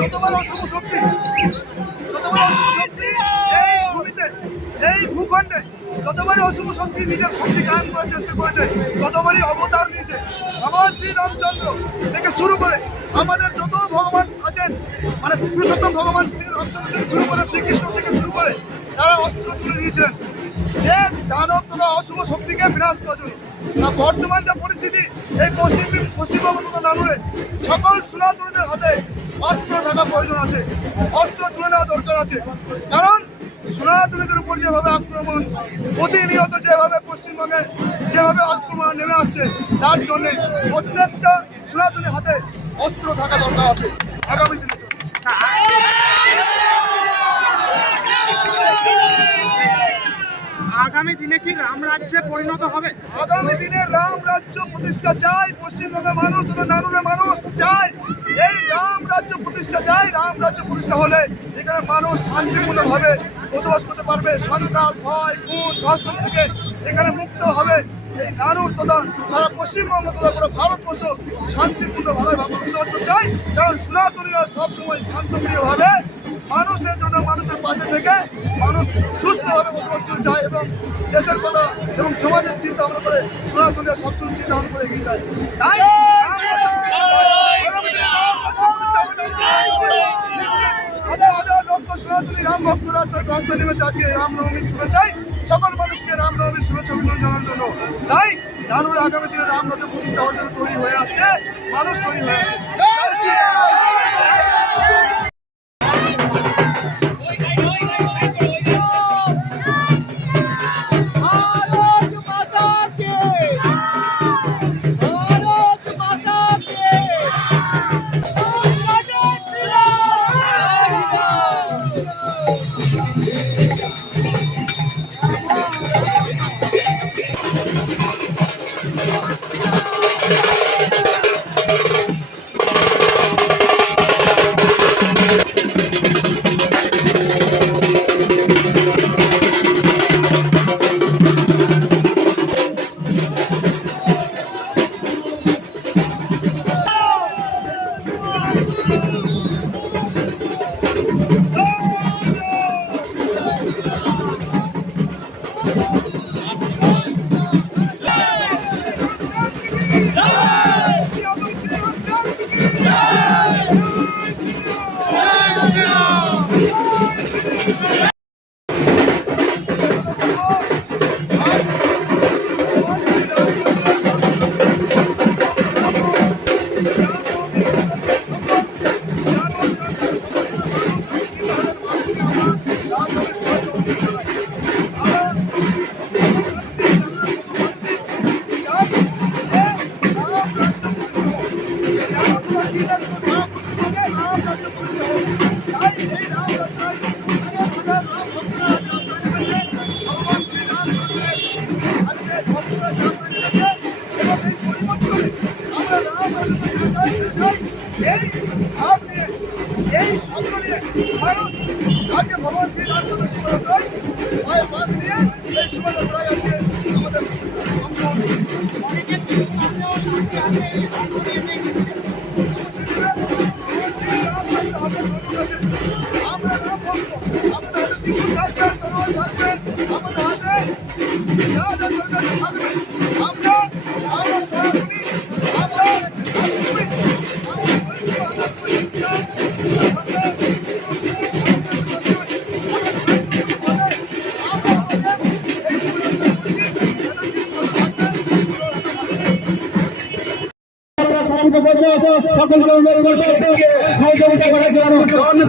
যতবার অশুভ শক্তি এই ভূমিতে, এই ভূখণ্ডে যতবারই অশুভ শক্তি নিজের শক্তি কায়েম করার চেষ্টা করেছে, ততবারই অবতার নিয়েছে। ভগবান শ্রী রামচন্দ্র থেকে শুরু করে আমাদের যত ভগবান আছেন, মানে পুরুষোত্তম ভগবান রামচন্দ্র থেকে শুরু করে শ্রীকৃষ্ণ থেকে শুরু করে তারা অস্ত্র তুলে দিয়েছিলেন যে দানব তথা অশুভ শক্তিকে বিনাশ করার জন্য। বর্তমান যে পরিস্থিতি, এই পশ্চিমবঙ্গ তথা নানুরে সকল সনাতনীদের হাতে অস্ত্র থাকা প্রয়োজন আছে, অস্ত্র তুলে নেওয়া দরকার আছে। কারণ সনাতনীদের উপর যেভাবে আক্রমণ প্রতিনিয়ত যেভাবে পশ্চিমবঙ্গে যেভাবে আক্রমণ নেমে আসছে, তার জন্য প্রত্যেকটা সনাতনীর হাতে অস্ত্র থাকা দরকার আছে আগামী দিনের জন্য। আগামী দিনে কি রাম রাজ্যে পরিণত হবে? আগামী দিনে রাম রাজ্য প্রতিষ্ঠা চাই, পশ্চিমবঙ্গের মানুষ তথা নানুরের মানুষ চায় এই রাম রাজ্য প্রতিষ্ঠা চাই। রাম রাজ্য প্রতিষ্ঠা হলে এখানে মানুষ শান্তিপূর্ণভাবে বসবাস করতে পারবে, সন্ত্রাস, ভয়, খুন, ধর্ষণ থেকে এখানে মুক্ত হবে। এই নানুর তথা সারা পশ্চিমবঙ্গ তথা পুরো ভারতবর্ষ শান্তিপূর্ণভাবে বসবাস করতে চাই। কারণ সনাতনীরা সবসময় শান্তপ্রিয়ভাবে মানুষের জন্য, মানুষের পাশে থেকে মানুষ সুস্থভাবে বসবাস করতে চায় এবং দেশের কথা এবং সমাজের চিন্তা ভাবনা করে সনাতনীরা সবসময় চিন্তা ভাবনা করে এগিয়ে যায়। তাই হাজার হাজার লক্ষ সনাতনী রাম ভক্তরা রাস্তায় নেমেছে আজকে রামনবমীর শুভেচ্ছায় সকল মানুষকে রামনবমীর শুভেচ্ছা অভিনন্দন জানানোর জন্য। তাই নানুর আগামী দিনে রাম রাজ্য প্রতিষ্ঠা হওয়ার জন্য তৈরি হয়ে আসছে, মানুষ তৈরি হয়ে আছে। এই স্বপ্ন নিয়ে মানুষ আজকে ভগবান শ্রী রামচন্দ্র শোভাযাত্রায় এই শোভাযাত্রায় আজকে আমাদের আমরা রাম ভক্ত, আমাদের হাতে কিছু থাকবেন, তোমার থাকবেন, আমাদের হাতে যা যা দরকার থাকবে। আমরা সনাতনী, আমরা সকলকে অনুরোধ করছি সহযোগিতা করার জন্য। আমাদের